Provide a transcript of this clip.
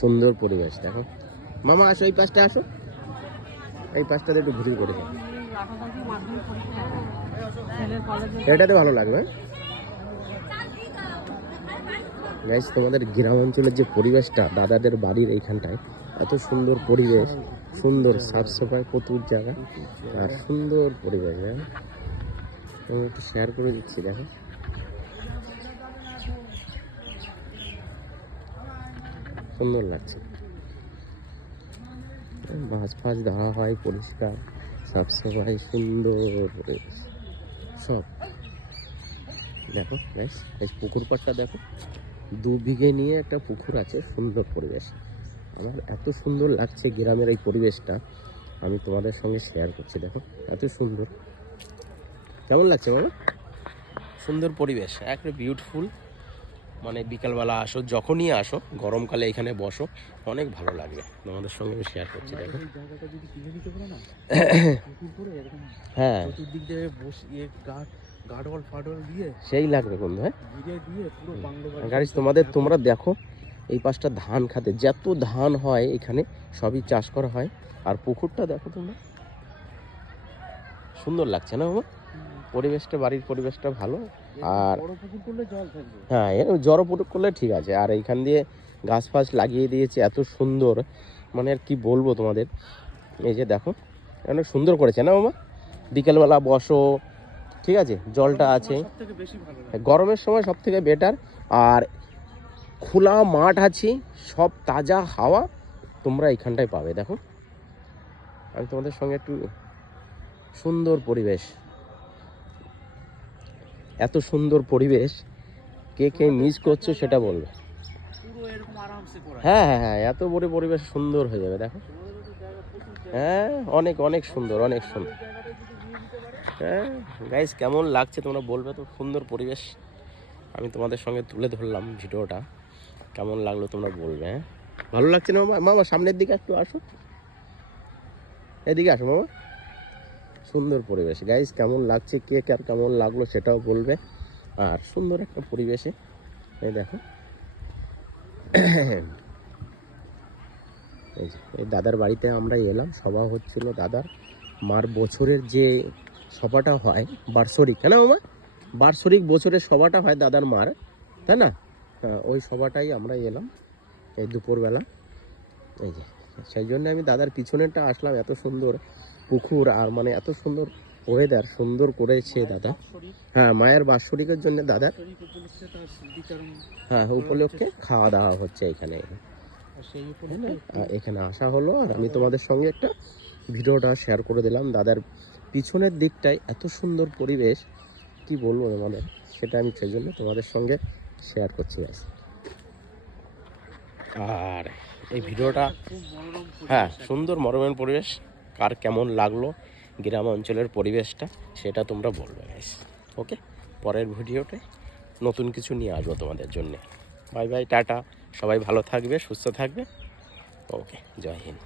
সুন্দর পরিবেশ, দেখো। মামা, আসো, এই পাশটা আসো। এই পাশটাতে একটু ঘুরি করে। এটাতে ভালো লাগবে গাইস তোমাদের গ্রাম অঞ্চলের যে পরিবেশটা, দাদাদের বাড়ির এইখানটায়, এত সুন্দর পরিবেশ, সুন্দর সাফ সাফাই প্রচুর জায়গা, আর সুন্দর পরিবেশ হ্যাঁ? আমি একটু শেয়ার করে দিচ্ছি, দেখো। সুন্দর লাগছে। মাছ ফাছ ধরা হয় পরিষ্কার সাফ সাফাই সুন্দর সব। দেখো, বেশ, এই পুকুর পাড়টা দেখো। দু বিঘে নিয়ে একটা পুকুর আছে, সুন্দর পরিবেশ। আমার এত সুন্দর লাগছে গ্রামের এই পরিবেশটা। আমি তোমাদের সঙ্গে শেয়ার করছি, দেখো, এত সুন্দর। কেমন লাগছে বাবা সুন্দর পরিবেশ একটা বিউটিফুল মানে বিকালবেলা আসো যখনই আসো গরমকালে এখানে বসো অনেক ভালো লাগবে। তোমাদের সঙ্গে আমি শেয়ার করছি দেখো। এই জায়গাটা যদি কিনে নিতে পারো না পুকুর করে এরকম হ্যাঁ। ইয়ে সেই লাগবে বন্ধু হ্যাঁ? গাড়িস তোমাদের তোমরা দেখো এই পাশটা ধান খাতে যত ধান হয় এখানে সবই চাষ করা হয়। আর পুকুরটা দেখো তোমরা সুন্দর লাগছে না বাবা? পরিবেশটা বাড়ির পরিবেশটা ভালো। আর হ্যাঁ এর জড়ো পুটুক করলে ঠিক আছে। আর এইখান দিয়ে গাছ ফাছ লাগিয়ে দিয়েছে এত সুন্দর। মানে আর কি বলব তোমাদের? এই যে দেখো অনেক সুন্দর করেছে না মামা? বিকেলবেলা বসো ঠিক আছে? জলটা আছে। লাগে। গরমের সময় সব থেকে বেটার আর খোলা মাঠ আছে সব তাজা হাওয়া তোমরা এখানটায় পাবে। দেখো আমি তোমাদের সঙ্গে একটু সুন্দর পরিবেশ এত সুন্দর পরিবেশ কে কে মিস করছ সেটা বলবে। হ্যাঁ হ্যাঁ হ্যাঁ এত বড় পরিবেশ সুন্দর হয়ে যাবে দেখো। হ্যাঁ অনেক অনেক সুন্দর অনেক সুন্দর। হ্যাঁ গাইস কেমন লাগছে তোমরা বলবে তো? সুন্দর পরিবেশ আমি তোমাদের সঙ্গে তুলে ধরলাম ভিডিওটা। কেমন লাগল তোমরা বলবে হ্যাঁ? ভালো লাগছে না মামা? মামা সামনের দিকে একটু আসো। এদিকে আসো মামা। সুন্দর পরিবেশ। গাইস কেমন লাগছে? কে কার কেমন লাগল সেটাও বলবে। আর সুন্দর একটা পরিবেশে এই দেখো। এই দাদার বাড়িতে আমরা এলাম সভা হচ্ছিল দাদার। মার বছরের যে সভাটা হয় বার্ষরিক কেন মামা? বার্ষরিক বছরের সভাটা হয় দাদার মার তাই না? হ্যাঁ, ওই সভাটাই আমরা এলাম এই দুপুরবেলা। এই যে সেই জন্য আমি দাদার পিছনেরটা আসলাম এত সুন্দর। পুকুর আর মানে এত সুন্দর ওয়েদার সুন্দর করেছে দাদা। হ্যাঁ মায়ের বাৎসরিকের জন্য দাদা। হ্যাঁ উপলক্ষে খাওয়া দাওয়া হচ্ছে এখানে। এখানে আসা হলো আর আমি তোমাদের সঙ্গে একটা ভিডিওটা শেয়ার করে দিলাম। দাদার পিছনের দিকটায় এত সুন্দর পরিবেশ কি বলব তোমাদের? সেটা আমি সেই জন্য তোমাদের সঙ্গে শেয়ার করছি guys। আর এই ভিডিওটা হ্যাঁ সুন্দর মনোরম পরিবেশ। কার কেমন লাগল গ্রাম অঞ্চলের পরিবেশটা, সেটা তোমরা বলবে গাইস ওকে পরের ভিডিওতে নতুন কিছু নিয়ে আসব তোমাদের জন্যে। Bye bye tata. সবাই ভালো থাকবে, সুস্থ থাকবে। ওকে জয় হিন্দ।